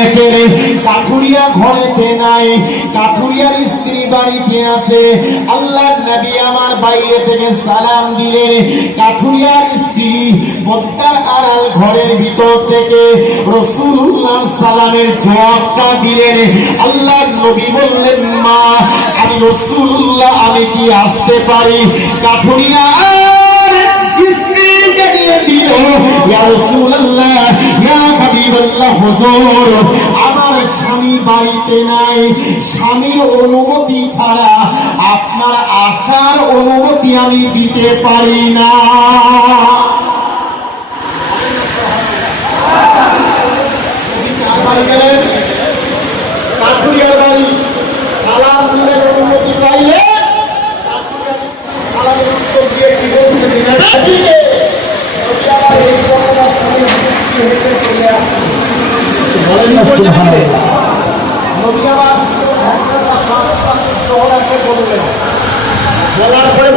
নিয়েছেন। কাঠুরিয়া ঘরেতে নাই, কাঠুরিয়ার স্ত্রী বাড়িতে আছে। আল্লাহর নবী আমার বাইরে থেকে সালাম দিলেন। কাঠুরিয়ার স্ত্রী পদ্মার আড়াল ঘরের ভিতর থেকে রাসূলুল্লাহ সালামের জবাবটা দিলেন। আল্লাহর নবী বললেন, মা আমি রাসূলুল্লাহ, আমি কি আসতে পারি? কাঠুরিয়া স্ত্রীকে নিয়ে দিল, ইয়া রাসূলুল্লাহ, ইয়া হাবিবাল্লাহ, হুজুর আমার স্বামী বাড়িতে নাই, স্বামীর অনুমতি ছাড়া আপনার আসার অনুমতি আমি দিতে পারি না। কাঠুরিয়ার বাড়ি, সালাম দিলেন, অনুমতি চাইলে বলার পরে